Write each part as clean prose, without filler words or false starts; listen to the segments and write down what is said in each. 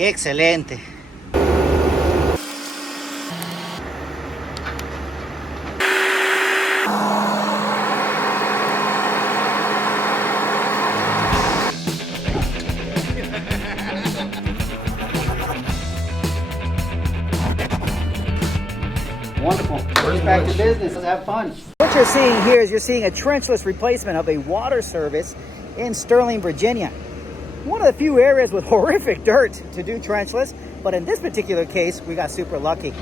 Qué excelente. Wonderful. Let's back to business. Let's have fun. What you're seeing here is you're seeing a trenchless replacement of a water service in Sterling, Virginia. One of the few areas with horrific dirt to do trenchless, but in this particular case, we got super lucky.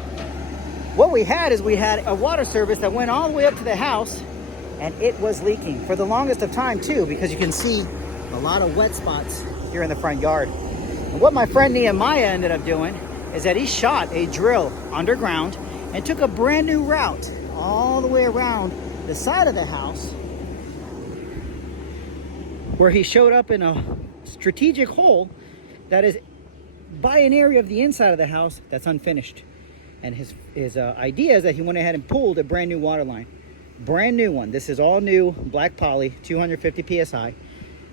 What we had is we had a water service that went all the way up to the house, and it was leaking for the longest of time too, because you can see a lot of wet spots here in the front yard. And what my friend Nehemiah ended up doing is that he shot a drill underground and took a brand new route all the way around the side of the house, where he showed up in a strategic hole that is by an area of the inside of the house that's unfinished. And his idea is that he went ahead and pulled a brand new water line. Brand new one. This is all new, black poly, 250 PSI,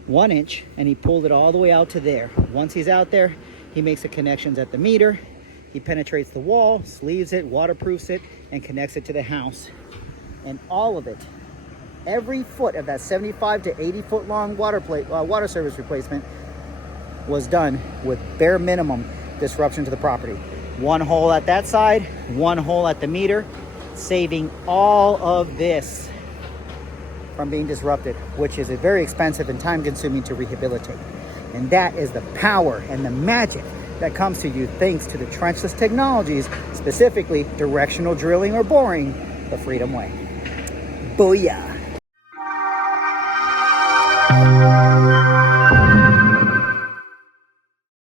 1 inch, and he pulled it all the way out to there. Once he's out there, he makes the connections at the meter. He penetrates the wall, sleeves it, waterproofs it, and connects it to the house. And all of it, every foot of that 75 to 80 foot long water service replacement was done with bare minimum disruption to the property. 1 hole at that side, 1 hole at the meter, saving all of this from being disrupted, which is very expensive and time consuming to rehabilitate. And that is the power and the magic that comes to you thanks to the trenchless technologies, specifically directional drilling or boring the Freedom Way. Booyah!